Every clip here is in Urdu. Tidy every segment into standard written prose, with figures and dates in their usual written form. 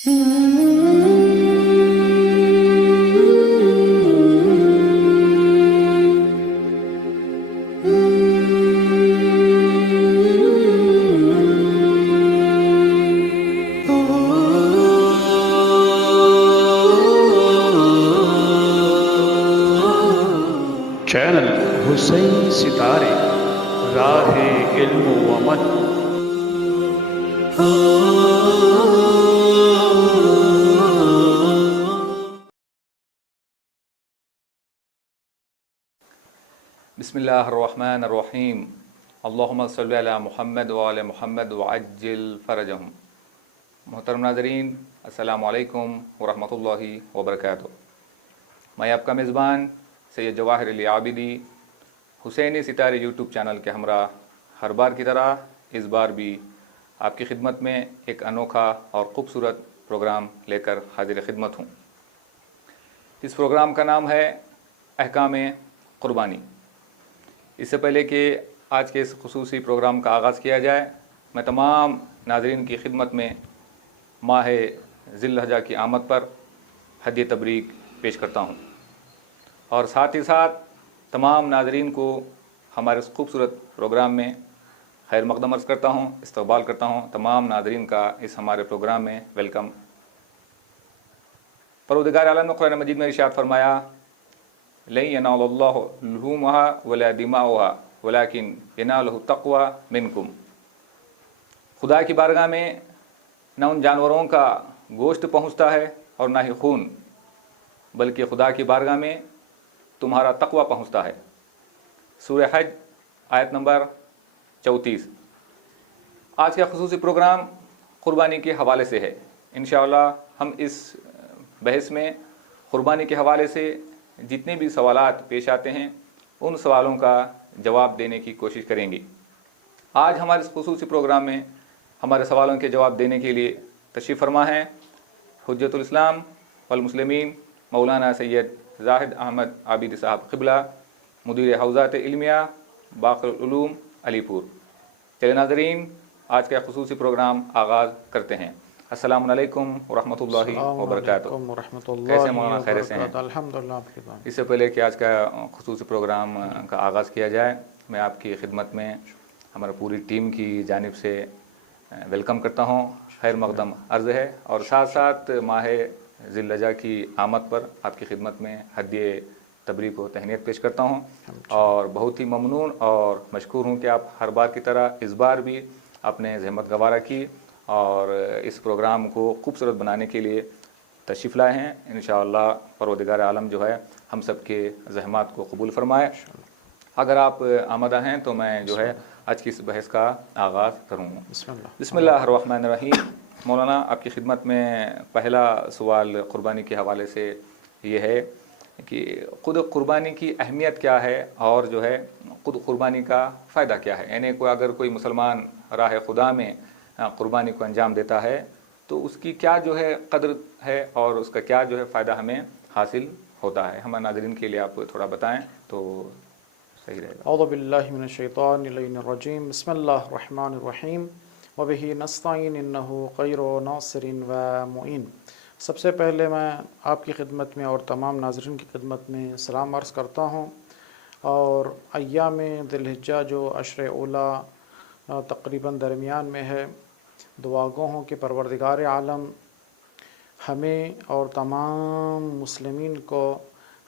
چینل حسین ستارے راہ علم و عمل۔ بسم اللہ الرحمن الرحیم، اللہم صلی علی محمد وعلی محمد وعجل فرجہم۔ محترم ناظرین، السلام علیکم ورحمۃ اللہ وبرکاتہ۔ میں آپ کا میزبان سید جواہر علی عابدی حسین ستارے یوٹیوب چینل کے ہمراہ ہر بار کی طرح اس بار بھی آپ کی خدمت میں ایک انوکھا اور خوبصورت پروگرام لے کر حاضر خدمت ہوں۔ اس پروگرام کا نام ہے احکام قربانی۔ اس سے پہلے کہ آج کے اس خصوصی پروگرام کا آغاز کیا جائے، میں تمام ناظرین کی خدمت میں ماہ ذی الحجہ کی آمد پر ہدیہ تبریک پیش کرتا ہوں، اور ساتھ ہی ساتھ تمام ناظرین کو ہمارے اس خوبصورت پروگرام میں خیر مقدم عرض کرتا ہوں، استقبال کرتا ہوں۔ تمام ناظرین کا اس ہمارے پروگرام میں ویلکم۔ پروردگار عالم نے قرآن مجید میں ارشاد فرمایا، لن ینال اللہ لحومها ولا دماؤها ولکن ینالہ التقوی منکم۔ خدا کی بارگاہ میں نہ ان جانوروں کا گوشت پہنچتا ہے اور نہ ہی خون، بلکہ خدا کی بارگاہ میں تمہارا تقوی پہنچتا ہے۔ سورہ حج آیت نمبر 34۔ آج کا خصوصی پروگرام قربانی کے حوالے سے ہے۔ انشاءاللہ ہم اس بحث میں قربانی کے حوالے سے جتنے بھی سوالات پیش آتے ہیں ان سوالوں کا جواب دینے کی کوشش کریں گے۔ آج ہمارے اس خصوصی پروگرام میں ہمارے سوالوں کے جواب دینے کے لیے تشریف فرما ہیں حجت الاسلام والمسلمین مولانا سید زاہد احمد عابدی صاحب قبلہ، مدیر حوزات علمیہ باقر العلوم علی پور۔ چلے ناظرین، آج کا خصوصی پروگرام آغاز کرتے ہیں۔ السلام علیکم ورحمۃ اللہ وبرکاتہ۔ کیسے مولانا؟ خیر سے ہیں؟ الحمدللہ۔ اس سے پہلے کہ آج کا خصوصی پروگرام کا آغاز کیا جائے، میں آپ کی خدمت میں ہماری پوری ٹیم کی جانب سے ویلکم کرتا ہوں، خیر مقدم عرض ہے، اور ساتھ ساتھ ماہ ذی الحجہ کی آمد پر آپ کی خدمت میں ہدیہ تبریک و تہنیت پیش کرتا ہوں، اور بہت ہی ممنون اور مشکور ہوں کہ آپ ہر بار کی طرح اس بار بھی آپ نے زحمت گوارہ کی اور اس پروگرام کو خوبصورت بنانے کے لیے تشریف لائے ہیں۔ انشاءاللہ پروردگار عالم جو ہے ہم سب کے زحمات کو قبول فرمائے۔ اگر آپ آمادہ ہیں تو میں جو ہے آج کی اس بحث کا آغاز کروں گا۔ بسم اللہ الرحمن الرحیم۔ مولانا، آپ کی خدمت میں پہلا سوال قربانی کے حوالے سے یہ ہے کہ خود قربانی کی اہمیت کیا ہے، اور جو ہے خود قربانی کا فائدہ کیا ہے؟ یعنی اگر کوئی مسلمان راہ خدا میں قربانی کو انجام دیتا ہے تو اس کی کیا جو ہے قدر ہے، اور اس کا کیا جو ہے فائدہ ہمیں حاصل ہوتا ہے؟ ہمارے ناظرین کے لیے آپ تھوڑا بتائیں تو صحیح رہے گا۔ اعوذ باللہ من الشیطان اللعین الرجیم، بسم اللہ الرحمن الرحیم، وبہ نستعین انہ خیر ناصر و معین۔ سب سے پہلے میں آپ کی خدمت میں اور تمام ناظرین کی خدمت میں سلام عرض کرتا ہوں، اور ایام ذی الحجہ جو عشر اولیٰ تقریباً درمیان میں ہے، دعا گو ہوں کہ پروردگار عالم ہمیں اور تمام مسلمین کو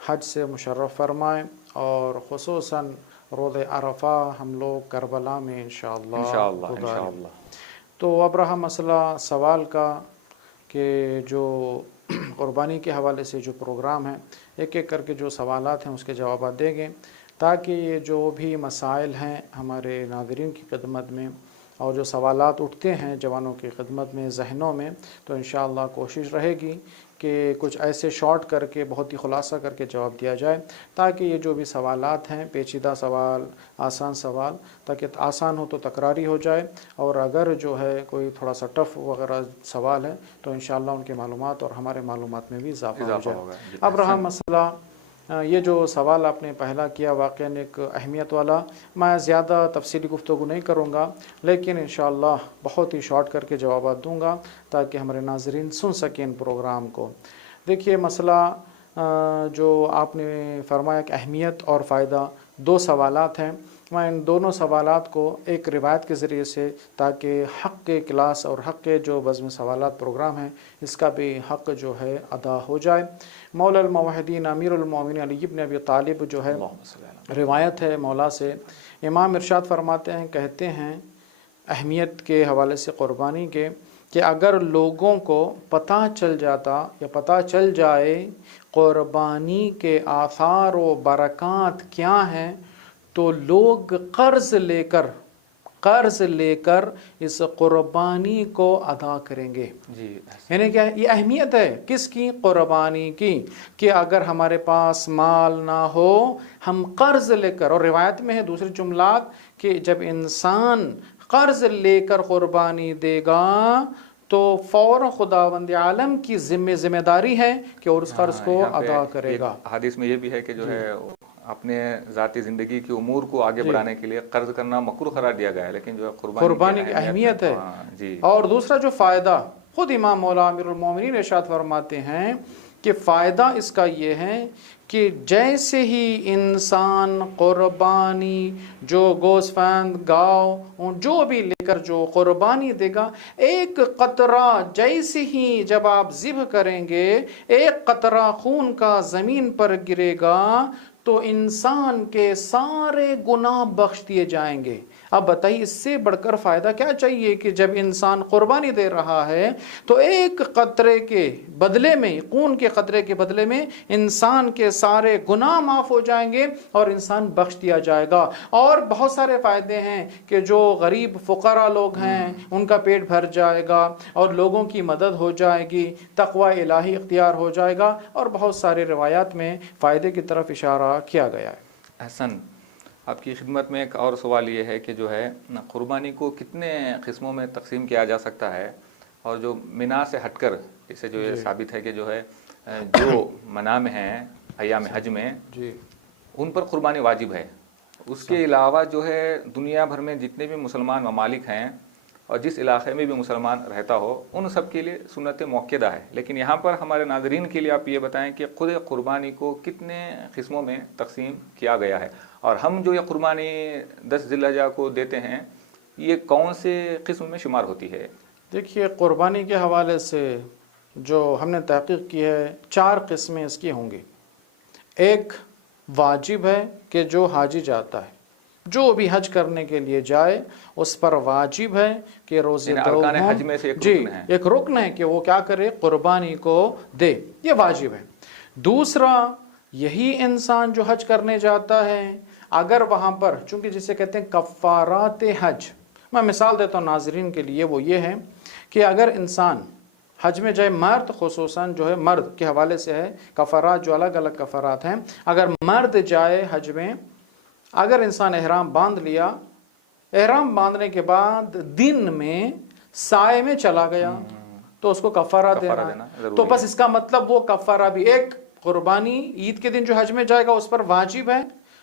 حج سے مشرف فرمائے، اور خصوصاً روز عرفہ ہم لوگ کربلا میں انشاءاللہ گزاریں۔ تو اب رہا مسئلہ سوال کا کہ جو قربانی کے حوالے سے جو پروگرام ہے، ایک ایک کر کے جو سوالات ہیں اس کے جوابات دیں گے، تاکہ یہ جو بھی مسائل ہیں ہمارے ناظرین کی خدمت میں اور جو سوالات اٹھتے ہیں جوانوں کی خدمت میں ذہنوں میں، تو انشاءاللہ کوشش رہے گی کہ کچھ ایسے شارٹ کر کے بہت ہی خلاصہ کر کے جواب دیا جائے، تاکہ یہ جو بھی سوالات ہیں، پیچیدہ سوال، آسان سوال، تاکہ آسان ہو تو تکراری ہو جائے، اور اگر جو ہے کوئی تھوڑا سا ٹف وغیرہ سوال ہے تو انشاءاللہ ان کی معلومات اور ہمارے معلومات میں بھی اضافہ ہو جائے۔ اب رہا مسئلہ یہ جو سوال آپ نے پہلا کیا واقعاً ایک اہمیت والا، میں زیادہ تفصیلی گفتگو نہیں کروں گا، لیکن انشاءاللہ بہت ہی شارٹ کر کے جوابات دوں گا تاکہ ہمارے ناظرین سن سکیں ان پروگرام کو۔ دیکھیے مسئلہ جو آپ نے فرمایا کہ اہمیت اور فائدہ، دو سوالات ہیں، میں ان دونوں سوالات کو ایک روایت کے ذریعے سے، تاکہ حق کے کلاس اور حق کے جو بزم سوالات پروگرام ہیں اس کا بھی حق جو ہے ادا ہو جائے۔ مولا الموحدین امیر المومنین علی بن ابی طالب جو ہے، روایت ہے مولا سے، امام ارشاد فرماتے ہیں، کہتے ہیں اہمیت کے حوالے سے قربانی کے، کہ اگر لوگوں کو پتہ چل جاتا یا پتہ چل جائے قربانی کے آثار و برکات کیا ہیں، تو لوگ قرض لے کر اس قربانی کو ادا کریں گے۔ جی، یعنی کیا ہے؟ یہ اہمیت ہے کس کی؟ قربانی کی، کہ اگر ہمارے پاس مال نہ ہو ہم قرض لے کر، اور روایت میں ہے دوسرے جملات کہ جب انسان قرض لے کر قربانی دے گا تو فوراً خداوند عالم کی ذمہ داری ہے کہ اور اس قرض کو ادا کرے گا۔ حدیث میں یہ بھی ہے کہ جو ہے اپنے ذاتی زندگی کی امور کو آگے بڑھانے کے لیے قرض کرنا مکروہ قرار دیا گیا ہے، لیکن جو ہے قربانی کی اہمیت ہے۔ جی، اور دوسرا جو فائدہ، خود امام مولا امیر المومنین ارشاد فرماتے ہیں کہ فائدہ اس کا یہ ہے کہ جیسے ہی انسان قربانی جو گوسفند، گاؤ، جو بھی لے کر جو قربانی دے گا، ایک قطرہ جیسے ہی جب آپ ذبح کریں گے، ایک قطرہ خون کا زمین پر گرے گا تو انسان کے سارے گناہ بخش دیے جائیں گے۔ اب بتائیے اس سے بڑھ کر فائدہ کیا چاہیے کہ جب انسان قربانی دے رہا ہے تو ایک قطرے کے بدلے میں، خون کے قطرے کے بدلے میں انسان کے سارے گناہ معاف ہو جائیں گے اور انسان بخش دیا جائے گا۔ اور بہت سارے فائدے ہیں کہ جو غریب فقراء لوگ ہیں ان کا پیٹ بھر جائے گا اور لوگوں کی مدد ہو جائے گی، تقوی الہی اختیار ہو جائے گا، اور بہت سارے روایات میں فائدے کی طرف اشارہ کیا گیا ہے۔ احسن، آپ کی خدمت میں ایک اور سوال یہ ہے کہ جو ہے قربانی کو کتنے قسموں میں تقسیم کیا جا سکتا ہے، اور جو منا سے ہٹ کر اس سے جو یہ ثابت ہے کہ جو ہے جو منام ہیں ایام حج میں ان پر قربانی واجب ہے، اس کے علاوہ جو ہے دنیا بھر میں جتنے بھی مسلمان ممالک ہیں اور جس علاقے میں بھی مسلمان رہتا ہو ان سب کے لیے سنت موقدہ ہے، لیکن یہاں پر ہمارے ناظرین کے لیے آپ یہ بتائیں کہ خود قربانی کو کتنے قسموں میں تقسیم کیا گیا ہے، اور ہم جو یہ قربانی 10 ذی الحجہ کو دیتے ہیں یہ کون سے قسم میں شمار ہوتی ہے؟ دیکھیے قربانی کے حوالے سے جو ہم نے تحقیق کی ہے 4 قسمیں اس کی ہوں گی۔ ایک واجب ہے کہ جو حاجی جاتا ہے، جو بھی حج کرنے کے لیے جائے اس پر واجب ہے کہ روزے ارکان حج میں سے ایک رکن ہے، ایک رکن ہے کہ وہ کیا کرے؟ قربانی کو دے، یہ واجب ہے۔ دوسرا، یہی انسان جو حج کرنے جاتا ہے اگر وہاں پر، چونکہ جسے کہتے ہیں کفارات حج، میں مثال دیتا ہوں ناظرین کے لیے، وہ یہ ہے کہ اگر انسان حج میں جائے، مرد خصوصاً جو ہے مرد کے حوالے سے ہے کفارات، جو الگ الگ کفارات ہیں، اگر مرد جائے حج میں، اگر انسان احرام باندھ لیا، احرام باندھنے کے بعد دن میں سائے میں چلا گیا تو اس کو کفارہ دینا ہے۔ تو بس اس کا مطلب وہ کفارہ بھی، ایک قربانی عید کے دن جو حج میں جائے گا اس پر واجب ہے،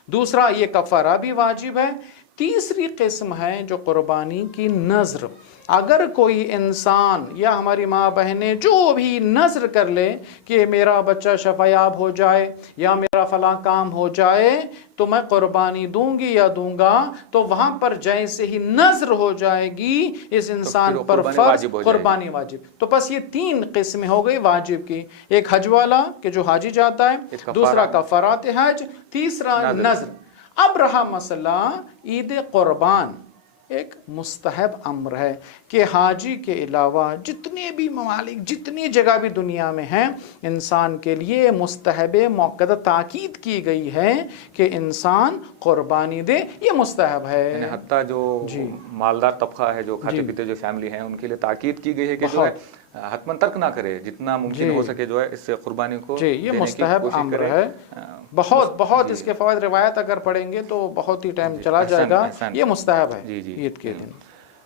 دوسرا یہ کفارہ بھی واجب ہے، تیسری قسم ہے جو قربانی کی نذر۔ اگر کوئی انسان یا ہماری ماں بہنیں جو بھی نذر کر لے کہ میرا بچہ شفا یاب ہو جائے یا میرا فلاں کام ہو جائے تو میں قربانی دوں گی یا دوں گا، تو وہاں پر جیسے ہی نذر ہو جائے گی اس انسان پر فرض قربانی واجب۔ تو بس یہ 3 قسمیں ہو گئی واجب کی، ایک حج والا کہ جو حاجی جاتا ہے، دوسرا کفارات حج، تیسرا نذر۔ اب رہا مسئلہ عید قربان، ایک مستحب امر ہے کہ حاجی کے علاوہ جتنے بھی ممالک، جتنی جگہ بھی دنیا میں ہیں، انسان کے لیے مستحب موقدہ تاکید کی گئی ہے کہ انسان قربانی دے، یہ مستحب ہے۔ یعنی حتیٰ جو مالدار طبقہ ہے، جو کھاتے پیتے جو فیملی ہیں، ان کے لیے تاکید کی گئی ہے کہ جو ہے حتماً ترک نہ کرے، جتنا ممکن ہو سکے جو ہے اس سے قربانی کو یہ مستحب امر ہے۔ بہت اس کے فوائد روایت اگر پڑھیں گے تو بہت ہی ٹائم چلا جائے گا، یہ مستحب ہے عید کے دن۔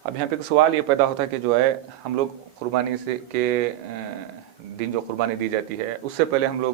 اب یہاں پہ ایک سوال یہ پیدا ہوتا ہے کہ جو ہے ہم لوگ قربانی سے کے دن جو قربانی دی جاتی ہے اس سے پہلے ہم لوگ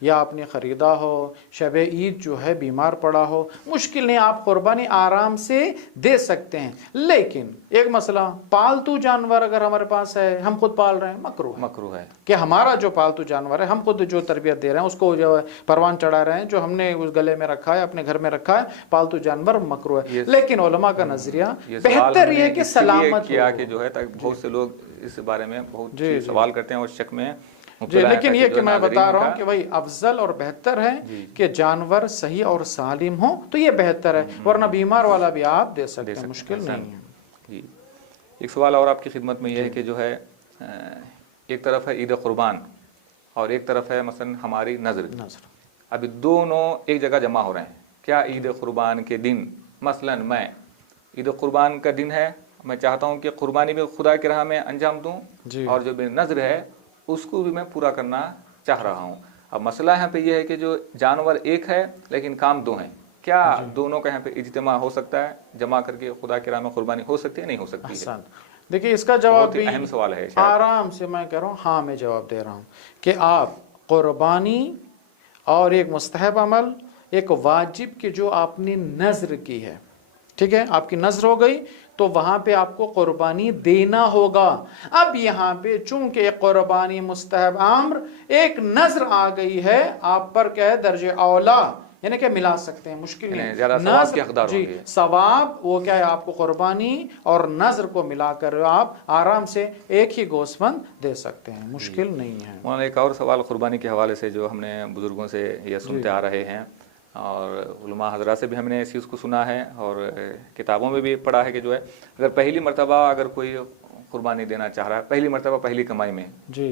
یا آپ نے خریدا ہو، شب عید جو ہے بیمار پڑا ہو، مشکل نہیں، آپ قربانی آرام سے دے سکتے ہیں۔ لیکن ایک مسئلہ، پالتو جانور اگر ہمارے پاس ہے، ہم خود پال رہے ہیں، مکروہ ہے کہ ہمارا جو پالتو جانور ہے، ہم خود جو تربیت دے رہے ہیں، اس کو جو پروان چڑھا رہے ہیں، جو ہم نے اس گلے میں رکھا ہے، اپنے گھر میں رکھا ہے، پالتو جانور مکروہ ہے۔ لیکن علماء کا نظریہ بہتر یہ ہے کہ سلامت کیا کہ جو ہے بہت سے لوگ اس بارے میں بہت سوال کرتے ہیں اور شک میں جی، لیکن یہ کہ میں بتا رہا ہوں کہ بھائی افضل اور بہتر ہے کہ جانور صحیح اور سالم ہوں تو یہ بہتر ہے، ورنہ بیمار والا بھی آپ دے سکتے ہیں، مشکل نہیں ہے۔ جی، ایک سوال اور آپ کی خدمت میں یہ ہے کہ جو ہے ایک طرف ہے عید قربان اور ایک طرف ہے مثلا ہماری نظر، ابھی دونوں ایک جگہ جمع ہو رہے ہیں، کیا عید قربان کے دن مثلا میں عید قربان کا دن ہے، میں چاہتا ہوں کہ قربانی بھی خدا کی راہ میں انجام دوں اور جو میری نظر ہے اس کو بھی میں پورا کرنا چاہ رہا ہوں۔ اب مسئلہ یہاں پہ یہ ہے کہ جو جانور ایک ہے لیکن کام دو ہیں، کیا دونوں کا یہاں پہ اجتماع ہو سکتا ہے، جمع کر کے خدا کی راہ میں قربانی ہو سکتی ہے نہیں ہو سکتی ہے؟ دیکھیے اس کا جواب بھی اہم سوال ہے، آرام سے میں کہہ رہا ہوں، ہاں میں جواب دے رہا ہوں کہ آپ قربانی اور ایک مستحب عمل، ایک واجب کی جو آپ نے نذر کی ہے، ٹھیک ہے، آپ کی نذر ہو گئی تو وہاں پہ آپ کو قربانی دینا ہوگا۔ اب یہاں پہ چونکہ ایک قربانی مستحب امر، ایک نذر آ گئی ہے آپ پر، کیا ہے درجہ اولا، یعنی کہ ملا سکتے ہیں، مشکل نہیں، زیادہ ثواب کے حقدار ہوں گے۔ ثواب وہ کیا ہے، آپ کو قربانی اور نذر کو ملا کر آپ آرام سے ایک ہی گوشت بند دے سکتے ہیں، مشکل نہیں ہے۔ مولانا ایک اور سوال قربانی کے حوالے سے جو ہم نے بزرگوں سے یہ سنتے آ رہے ہیں اور علماء حضرات سے بھی ہم نے اس چیز کو سنا ہے اور کتابوں میں بھی پڑھا ہے کہ جو ہے اگر پہلی مرتبہ اگر کوئی قربانی دینا چاہ رہا ہے، پہلی مرتبہ پہلی کمائی میں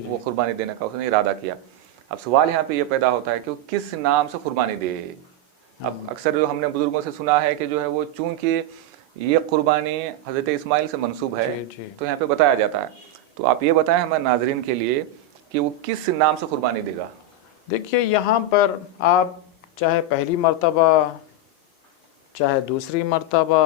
وہ قربانی دینے کا اس نے ارادہ کیا، اب سوال یہاں پہ یہ پیدا ہوتا ہے کہ وہ کس نام سے قربانی دے۔ اب اکثر جو ہم نے بزرگوں سے سنا ہے کہ جو ہے وہ چونکہ یہ قربانی حضرت اسماعیل سے منسوب ہے تو یہاں پہ بتایا جاتا ہے، تو آپ یہ بتائیں ہمارے ناظرین کے لیے کہ وہ کس نام سے قربانی دے گا۔ دیکھیے یہاں پر آپ چاہے پہلی مرتبہ، چاہے دوسری مرتبہ،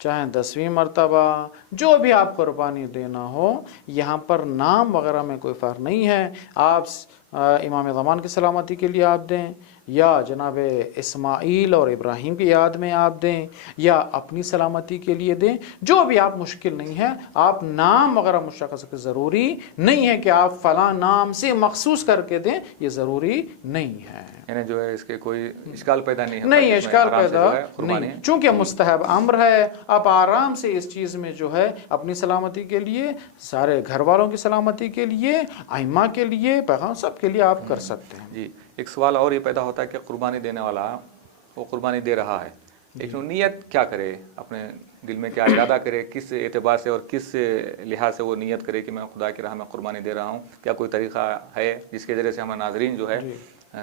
چاہے 10ویں مرتبہ، جو بھی آپ قربانی دینا ہو، یہاں پر نام وغیرہ میں کوئی فرق نہیں ہے۔ آپ امام زمان کی سلامتی کے لیے آپ دیں، یا جناب اسماعیل اور ابراہیم کی یاد میں آپ دیں، یا اپنی سلامتی کے لیے دیں، جو بھی آپ، مشکل نہیں ہے۔ آپ نام وغیرہ مشخص کریں، ضروری نہیں ہے کہ آپ فلاں نام سے مخصوص کر کے دیں، یہ ضروری نہیں ہے، یعنی جو ہے اس کے کوئی اشکال پیدا نہیں ہے، نہیں اشکال پیدا نہیں، چونکہ مستحب امر ہے، آپ آرام سے اس چیز میں جو ہے اپنی سلامتی کے لیے، سارے گھر والوں کی سلامتی کے لیے، ائمہ کے لیے، پیغام سب کے لیے آپ کر سکتے ہیں۔ جی، ایک سوال اور یہ پیدا ہوتا ہے کہ قربانی دینے والا وہ قربانی دے رہا ہے، لیکن نیت کیا کرے، اپنے دل میں کیا ارادہ کرے، کس اعتبار سے اور کس لحاظ سے وہ نیت کرے کہ میں خدا کی راہ میں قربانی دے رہا ہوں؟ کیا کوئی طریقہ ہے جس کے ذریعے سے ہمارے ناظرین جو ہے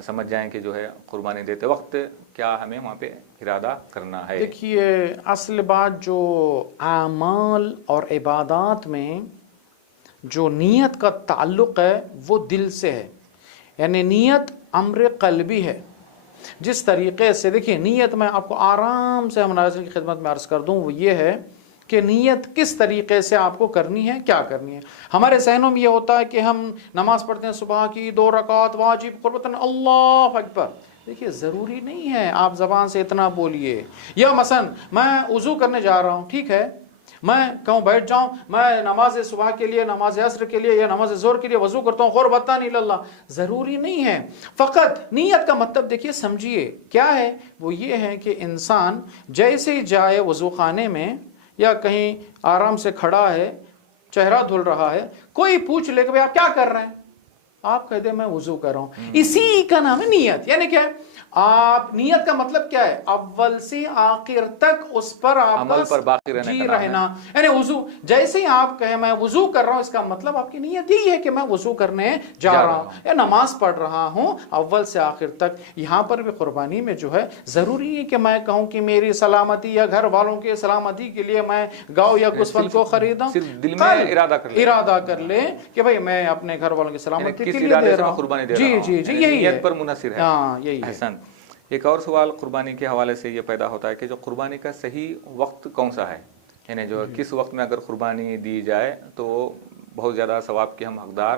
سمجھ جائیں کہ جو ہے قربانی دیتے وقت کیا ہمیں وہاں پہ ارادہ کرنا ہے؟ دیکھیے اصل بات جو اعمال اور عبادات میں جو نیت کا تعلق ہے وہ دل سے ہے، یعنی نیت امر قلبی ہے۔ جس طریقے سے دیکھیے نیت، میں آپ کو آرام سے ہم ناظرین کی خدمت میں عرض کر دوں، وہ یہ ہے کہ نیت کس طریقے سے آپ کو کرنی ہے، کیا کرنی ہے۔ ہمارے ذہنوں میں یہ ہوتا ہے کہ ہم نماز پڑھتے ہیں صبح کی 2 رکعات واجب قربتاً اللہ اکبر، دیکھیے ضروری نہیں ہے آپ زبان سے اتنا بولیے، یا مثلا میں وضو کرنے جا رہا ہوں، ٹھیک ہے، میں کہوں بیٹھ جاؤں، میں نماز صبح کے لیے، نماز عصر کے لیے یا نماز ظہر کے لیے وضو کرتا ہوں قربتاً اللہ، ضروری نہیں ہے۔ فقط نیت کا مطلب دیکھیے سمجھیے کیا ہے، وہ یہ ہے کہ انسان جیسے ہی جائے وضو خانے میں یا کہیں آرام سے کھڑا ہے، چہرہ دھل رہا ہے، کوئی پوچھ لے کہ بھئی آپ کیا کر رہے ہیں، آپ کہہ دیں میں وضو کر رہا ہوں، اسی کا نام ہے نیت۔ یعنی کیا ہے، آپ نیت کا مطلب کیا ہے، اول سے آخر تک اس پر آپ عمل پر باقی رہنا، یعنی وضو جیسے ہی آپ کہیں میں وضو کر رہا ہوں، اس کا مطلب آپ کی نیت یہی ہے کہ میں وضو کرنے جا رہا ہوں یا نماز پڑھ رہا ہوں اول سے آخر تک۔ یہاں پر بھی قربانی میں جو ہے ضروری ہے کہ میں کہوں کہ میری سلامتی یا گھر والوں کے سلامتی کے لیے میں گاؤں یا گوسفند کو خریدوں، دل میں ارادہ کر لے کہ بھئی میں اپنے گھر والوں کی سلامتی کے لیے دے رہا ہوں، جی یہی ہے، پر منحصر ہے۔ ہاں یہی ہے۔ احسن، ایک اور سوال قربانی کے حوالے سے یہ پیدا ہوتا ہے کہ جو قربانی کا صحیح وقت کون سا ہے، یعنی جو کس وقت میں اگر قربانی دی جائے تو بہت زیادہ ثواب کے ہم حقدار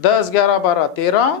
10, 11, 12, 13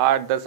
8-10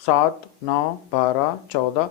7, 9, 12, 14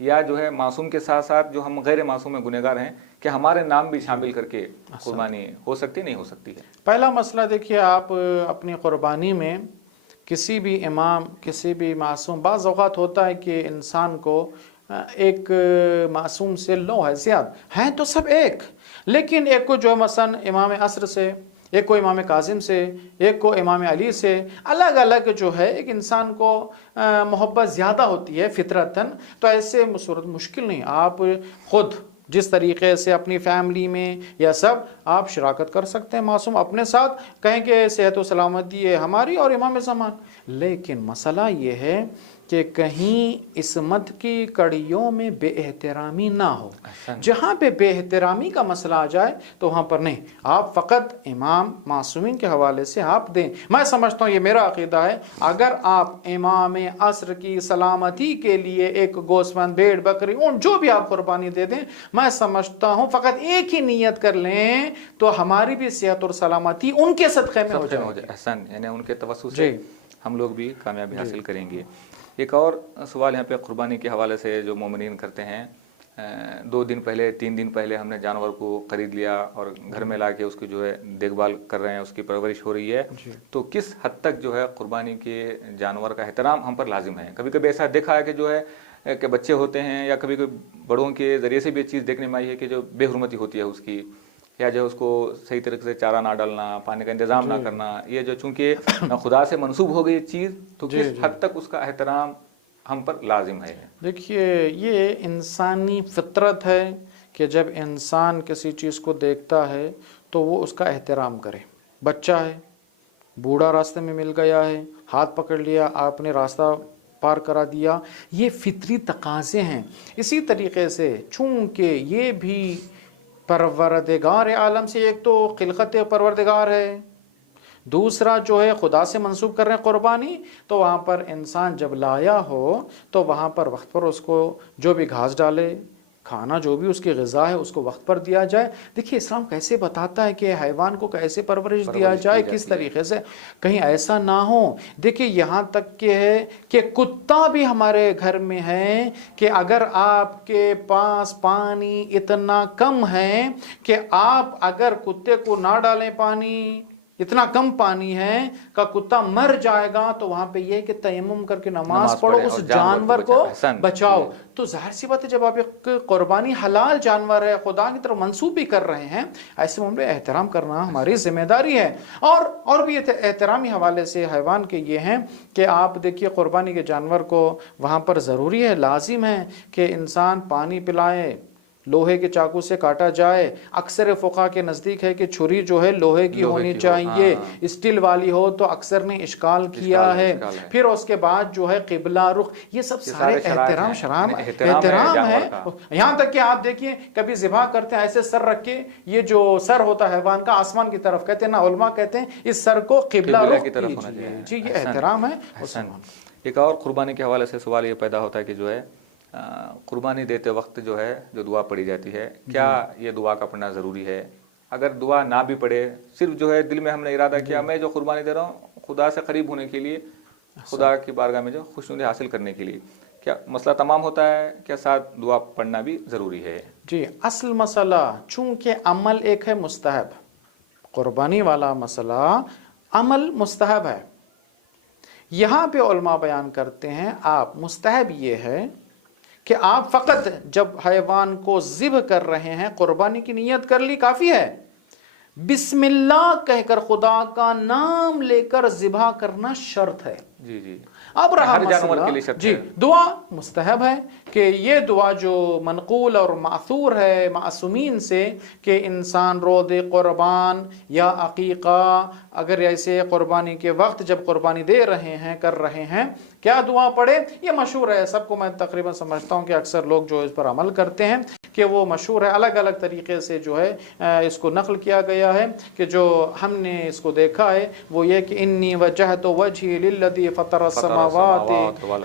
یا جو ہے معصوم کے ساتھ ساتھ جو ہم غیر معصوم گنہگار ہیں کہ ہمارے نام بھی شامل کر کے قربانی ہو سکتی نہیں ہو سکتی ہے؟ پہلا مسئلہ دیکھیے، آپ اپنی قربانی میں کسی بھی امام، کسی بھی معصوم، بعض اوقات ہوتا ہے کہ انسان کو ایک معصوم سے لو ہے، زیادہ ہیں تو سب ایک، لیکن ایک کو جو مثلا امام عصر سے، ایک کو امام کاظم سے، ایک کو امام علی سے، الگ الگ جو ہے ایک انسان کو محبت زیادہ ہوتی ہے فطرتاً، تو ایسے صورت مشکل نہیں، آپ خود جس طریقے سے اپنی فیملی میں یا سب آپ شراکت کر سکتے ہیں، معصوم اپنے ساتھ کہیں کہ صحت و سلامتی ہے ہماری اور امام زمان، لیکن مسئلہ یہ ہے کہ کہیں عصمت کی کڑیوں میں بے احترامی نہ ہو۔ جہاں پہ بے احترامی کا مسئلہ آ جائے تو وہاں پر نہیں، آپ فقط امام معصومین کے حوالے سے آپ دیں۔ میں سمجھتا ہوں، یہ میرا عقیدہ ہے، اگر آپ امام عصر کی سلامتی کے لیے ایک گوسفند، بھیڑ، بکری، اونٹ، جو بھی آپ قربانی دے دیں، میں سمجھتا ہوں فقط ایک ہی نیت کر لیں تو ہماری بھی صحت اور سلامتی ان کے صدقے میں ہو جائے۔ احسن، یعنی ان کے توسط سے ہم لوگ بھی کامیابی حاصل کریں گے۔ ایک اور سوال یہاں پہ قربانی کے حوالے سے جو مومنین کرتے ہیں، 2 دن پہلے، 3 دن پہلے ہم نے جانور کو خرید لیا اور گھر میں لا کے اس کی جو ہے دیکھ بھال کر رہے ہیں، اس کی پرورش ہو رہی ہے، تو کس حد تک جو ہے قربانی کے جانور کا احترام ہم پر لازم ہے؟ کبھی کبھی ایسا دیکھا ہے کہ جو ہے کہ بچے ہوتے ہیں یا کبھی کبھی بڑوں کے ذریعے سے بھی یہ چیز دیکھنے میں آئی ہے کہ جو بے حرمتی ہوتی ہے اس کی، یا جو اس کو صحیح طریقے سے چارہ نہ ڈالنا، پانی کا انتظام نہ کرنا، یہ جو چونکہ خدا سے منسوب ہو گئی چیز، تو کس حد تک اس کا احترام ہم پر لازم ہے؟ دیکھیے، یہ انسانی فطرت ہے کہ جب انسان کسی چیز کو دیکھتا ہے تو وہ اس کا احترام کرے۔ بچہ ہے، بوڑھا راستے میں مل گیا ہے، ہاتھ پکڑ لیا، آپ نے راستہ پار کرا دیا، یہ فطری تقاضے ہیں۔ اسی طریقے سے چونکہ یہ بھی پروردگار عالم سے، ایک تو خلقت پروردگار ہے، دوسرا جو ہے خدا سے منسوب کر رہے ہیں قربانی، تو وہاں پر انسان جب لایا ہو تو وہاں پر وقت پر اس کو جو بھی گھاس ڈالے، کھانا جو بھی اس کی غذا ہے اس کو وقت پر دیا جائے۔ دیکھیے اسلام کیسے بتاتا ہے کہ حیوان کو کیسے پرورش دیا جائے، کس طریقے سے، کہیں ایسا نہ ہو۔ دیکھیے یہاں تک کہ ہے کہ کتا بھی ہمارے گھر میں ہے کہ اگر آپ کے پاس پانی اتنا کم ہے کہ آپ اگر کتے کو نہ ڈالیں پانی، اتنا کم پانی ہے کہ کتا مر جائے گا، تو وہاں پہ یہ کہ تیمم کر کے نماز پڑھو، اس جانور کو بچاؤ۔ تو ظاہر سی بات ہے جب آپ ایک قربانی حلال جانور ہے، خدا کی طرف منسوب بھی کر رہے ہیں، ایسے میں احترام کرنا ہماری ذمہ داری ہے۔ اور بھی احترامی حوالے سے حیوان کے یہ ہیں کہ آپ دیکھیے قربانی کے جانور کو وہاں پر ضروری ہے، لازم ہے کہ انسان پانی پلائے، لوہے کے چاقو سے کاٹا جائے۔ اکثر فقہا کے نزدیک ہے کہ چھری جو ہے لوہے کی ہونی چاہیے، اسٹیل والی ہو تو اکثر نے اشکال کیا ہے۔ پھر اس کے بعد جو ہے قبلہ رخ، یہ سب سارے احترام ہے۔ یہاں تک کہ آپ دیکھیے کبھی ذبح کرتے ہیں ایسے سر رکھ کے، یہ جو سر ہوتا ہے حیوان کا آسمان کی طرف کہتے ہیں نا، علماء کہتے ہیں اس سر کو قبلہ رخ کی طرف ہونا چاہیے۔ جی یہ احترام ہے۔ ایک اور قربانی کے حوالے سے سوال یہ پیدا ہوتا ہے کہ جو ہے قربانی دیتے وقت جو ہے جو دعا پڑھی جاتی ہے، کیا یہ دعا کا پڑھنا ضروری ہے؟ اگر دعا نہ بھی پڑھے، صرف جو ہے دل میں ہم نے ارادہ کیا میں جو قربانی دے رہا ہوں خدا سے قریب ہونے کے لیے، خدا کی بارگاہ میں جو خوشنودی حاصل کرنے کے لیے، کیا مسئلہ تمام ہوتا ہے؟ کیا ساتھ دعا پڑھنا بھی ضروری ہے؟ جی اصل مسئلہ چونکہ عمل ایک ہے مستحب، قربانی والا مسئلہ عمل مستحب ہے۔ یہاں پہ علماء بیان کرتے ہیں آپ مستحب یہ ہے کہ آپ فقط جب حیوان کو ذبح کر رہے ہیں، قربانی کی نیت کر لی، کافی ہے، بسم اللہ کہہ کر خدا کا نام لے کر ذبح کرنا شرط ہے۔ جی جی، اب رہا ہر جانور کے لیے شرط ہے۔ جی دعا مستحب ہے کہ یہ دعا جو منقول اور معثور ہے معصومین سے کہ انسان روز قربان یا عقیقہ اگر ایسے قربانی کے وقت جب قربانی دے رہے ہیں، کر رہے ہیں، کیا دعا پڑھے، یہ مشہور ہے، سب کو میں تقریباً سمجھتا ہوں کہ اکثر لوگ جو اس پر عمل کرتے ہیں کہ وہ مشہور ہے، الگ الگ طریقے سے جو ہے اس کو نقل کیا گیا ہے کہ جو ہم نے اس کو دیکھا ہے وہ یہ کہ انی وجہت وجہی للذی فطر السماوات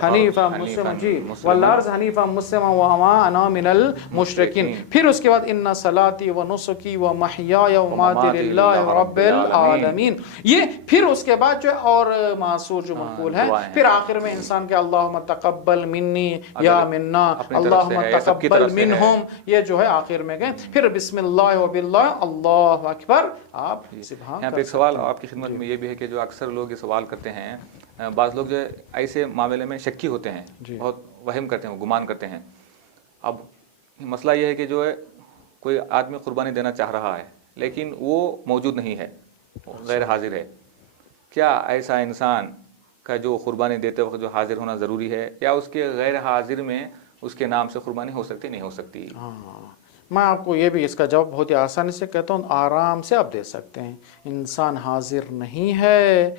حنیفا مسلما جی والارض حنیفا مسلما وما انا من المشرکین. پھر اس کے بعد ان صلاتی و نسکی و محیای و مماتی للہ رب العالمین. یہ پھر اس کے بعد جو ہے اور معصور جو منقول ہے، پھر آخر میں انسان کے اللہم تقبل منی یا منا اللہم تقبل منہم، یہ جو ہے آخر میں گئے. پھر بسم اللہ و باللہ اللہ اکبر آپ سبحان. یہاں پہ ایک سوال آپ کی خدمت میں یہ بھی ہے کہ جو اکثر لوگ یہ سوال کرتے ہیں، بعض لوگ جو ہے ایسے معاملے میں شکی ہوتے ہیں، بہت وہم کرتے ہیں، گمان کرتے ہیں. اب مسئلہ یہ ہے کہ جو ہے کوئی آدمی قربانی دینا چاہ رہا ہے لیکن وہ موجود نہیں ہے، غیر حاضر ہے. کیا ایسا انسان کا جو قربانی دیتے وقت جو حاضر ہونا ضروری ہے، یا اس کے غیر حاضر میں اس کے نام سے قربانی ہو سکتی نہیں ہو سکتی؟ میں آپ کو یہ بھی اس کا جواب بہت ہی آسانی سے کہتا ہوں، آرام سے آپ دے سکتے ہیں. انسان حاضر نہیں ہے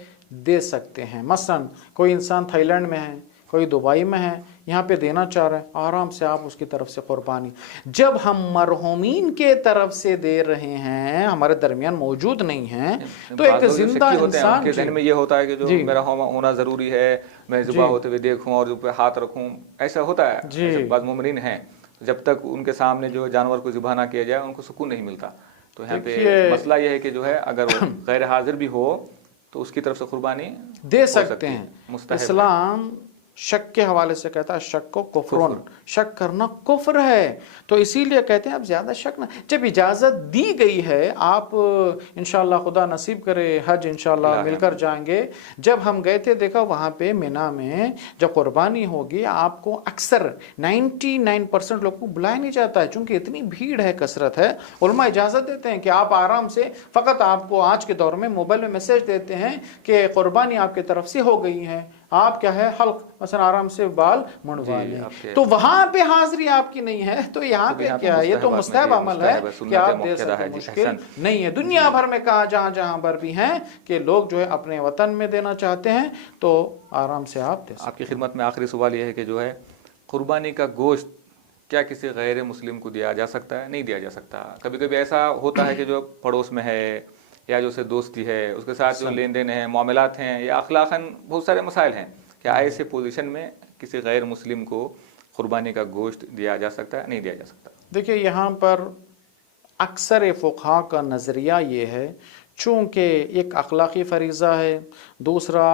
دے سکتے ہیں. مثلا کوئی انسان تھائی لینڈ میں ہے، کوئی دبئی میں ہے، یہاں پہ دینا چاہ رہے ہیں، آرام سے آپ اس کی طرف سے قربانی. جب ہم مرحومین کے طرف سے دے رہے ہیں، ہمارے درمیان موجود نہیں ہیں، تو ایک زندہ انسان کے ذہن میں یہ ہوتا ہے کہ جو میرا ہونا ضروری ہے، میں ذبح ہوتے ہوئے دیکھوں اور پہ ہاتھ رکھوں، ایسا ہوتا ہے. بعض مومنین ہیں جب تک ان کے سامنے جو جانور کو ذبح نہ کیا جائے ان کو سکون نہیں ملتا. تو یہاں پہ مسئلہ یہ ہے کہ جو ہے اگر غیر حاضر بھی ہو تو اس کی طرف سے قربانی دے سکتے ہیں. اسلام شک کے حوالے سے کہتا ہے شک کو کفرن، شک کرنا کفر ہے. تو اسی لیے کہتے ہیں اب زیادہ شک نہ. جب اجازت دی گئی ہے، آپ انشاءاللہ خدا نصیب کرے حج انشاءاللہ مل کر جائیں گے. جب ہم گئے تھے دیکھا وہاں پہ مینا میں جب قربانی ہوگی آپ کو اکثر 99% لوگ کو بلایا نہیں جاتا ہے، چونکہ اتنی بھیڑ ہے، کثرت ہے. علماء اجازت دیتے ہیں کہ آپ آرام سے، فقط آپ کو آج کے دور میں موبائل میں میسج دیتے ہیں کہ قربانی آپ کی طرف سے ہو گئی ہے، آپ کیا ہے حلق مثلا آرام سے بال منڈوا لیں. تو وہاں پہ حاضری آپ کی نہیں ہے، تو یہاں پہ کیا ہے؟ یہ تو مستحب عمل ہے کہ آپ دے سکتے. مشکل نہیں ہے. دنیا بھر میں کہا جہاں پر بھی ہیں کہ لوگ جو ہے اپنے وطن میں دینا چاہتے ہیں تو آرام سے آپ دے سکتے. آپ کی خدمت میں آخری سوال یہ ہے کہ جو ہے قربانی کا گوشت کیا کسی غیر مسلم کو دیا جا سکتا ہے؟ نہیں دیا جا سکتا. کبھی کبھی ایسا ہوتا ہے کہ جو پڑوس میں ہے یا جو سے دوستی ہے، اس کے ساتھ جو لین دین ہے، معاملات ہیں، یا اخلاقاً بہت سارے مسائل ہیں، کیا ایسے پوزیشن میں کسی غیر مسلم کو قربانی کا گوشت دیا جا سکتا ہے؟ نہیں دیا جا سکتا. دیکھیے یہاں پر اکثر فقہا کا نظریہ یہ ہے، چونکہ ایک اخلاقی فریضہ ہے، دوسرا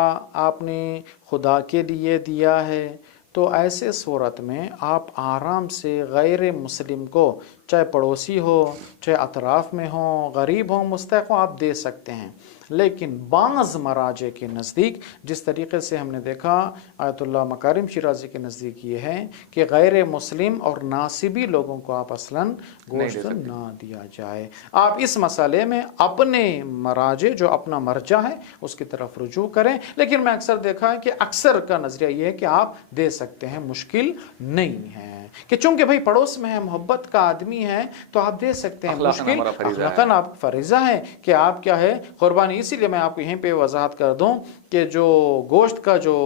آپ نے خدا کے لیے دیا ہے، تو ایسے صورت میں آپ آرام سے غیر مسلم کو، چاہے پڑوسی ہو، چاہے اطراف میں ہو، غریب ہو، مستحق ہو، آپ دے سکتے ہیں. لیکن بعض مراجع کے نزدیک، جس طریقے سے ہم نے دیکھا آیت اللہ مکارم شیرازی کے نزدیک یہ ہے کہ غیر مسلم اور ناصبی لوگوں کو آپ اصلاً گوشت نہ دیا جائے. آپ اس مسئلے میں اپنے مراجع جو اپنا مرجع ہے اس کی طرف رجوع کریں. لیکن میں اکثر دیکھا ہے کہ اکثر کا نظریہ یہ ہے کہ آپ دے سکتے ہیں، مشکل نہیں ہے، کہ چونکہ بھائی پڑوس میں ہے، محبت کا آدمی ہے، تو آپ دے سکتے ہیں. مشکل اخلاقاً آپ فریضہ ہے کہ آپ کیا ہے قربانی. اسی لیے میں آپ کو یہیں پہ وضاحت کر دوں کہ جو گوشت کا جو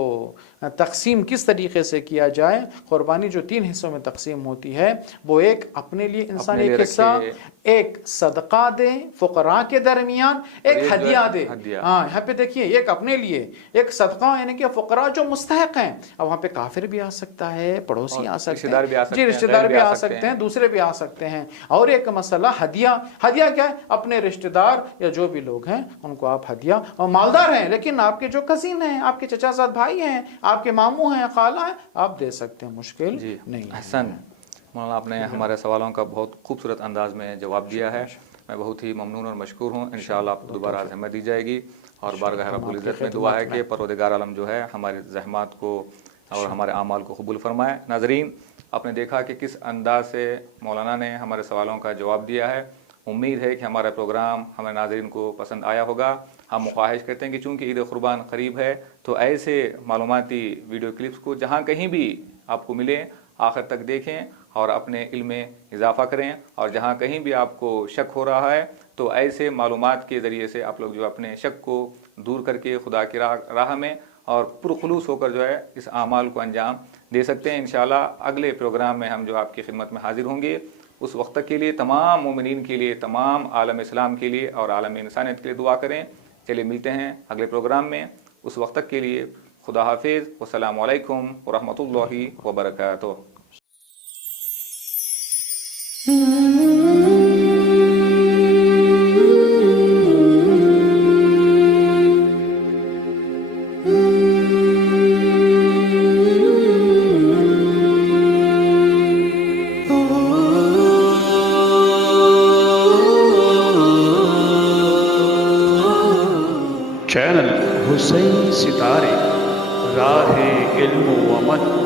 تقسیم کس طریقے سے کیا جائے. قربانی جو 3 حصوں میں تقسیم ہوتی ہے، وہ ایک اپنے لیے انسان ایک حصہ، ایک صدقہ دے فقراء کے درمیان، ایک ہدیہ دے. ہاں یہاں پہ دیکھیے ایک اپنے لیے، ایک صدقہ یعنی کہ فقراء جو مستحق ہیں. اب وہاں پہ کافر بھی آ سکتا ہے، پڑوسی آ سکتے ہیں، جی رشتہ دار بھی آ سکتے ہیں، دوسرے بھی آ سکتے ہیں. اور ایک مسئلہ ہدیہ. ہدیہ کیا ہے؟ اپنے رشتہ دار یا جو بھی لوگ ہیں ان کو آپ ہدیہ، اور مالدار ہیں لیکن آپ کے جو کزن ہیں، آپ کے چچا زاد بھائی ہیں، آپ کے ماموں ہیں، خالہ ہیں، آپ دے سکتے ہیں، مشکل نہیں. حسن مولانا، آپ نے ہمارے سوالوں کا بہت خوبصورت انداز میں جواب دیا ہے. میں بہت ہی ممنون اور مشکور ہوں. انشاءاللہ آپ کو دوبارہ زحمت دی جائے گی، اور بارگاہ رب العزت میں دعا ہے کہ پروردگار عالم جو ہے ہماری زحمات کو اور ہمارے اعمال کو قبول فرمائے. ناظرین، آپ نے دیکھا کہ کس انداز سے مولانا نے ہمارے سوالوں کا جواب دیا ہے. امید ہے کہ ہمارا پروگرام ہمارے ناظرین کو پسند آیا ہوگا. ہم خواہش کرتے ہیں کہ چونکہ عید قربان قریب ہے تو ایسے معلوماتی ویڈیو کلپس کو جہاں کہیں بھی آپ کو ملے آخر تک دیکھیں اور اپنے علم میں اضافہ کریں. اور جہاں کہیں بھی آپ کو شک ہو رہا ہے تو ایسے معلومات کے ذریعے سے آپ لوگ جو اپنے شک کو دور کر کے خدا کی راہ میں اور پرخلوص ہو کر جو ہے اس اعمال کو انجام دے سکتے ہیں. انشاءاللہ اگلے پروگرام میں ہم جو آپ کی خدمت میں حاضر ہوں گے اس وقت تک کے لیے تمام مومنین کے لیے، تمام عالم اسلام کے لیے اور عالم انسانیت کے لیے دعا کریں۔ چلیے ملتے ہیں اگلے پروگرام میں، اس وقت تک کے لیے خدا حافظ، والسلام علیکم ورحمۃ اللہ وبرکاتہ۔ چینل حسین ستارے، راہ علم و عمل۔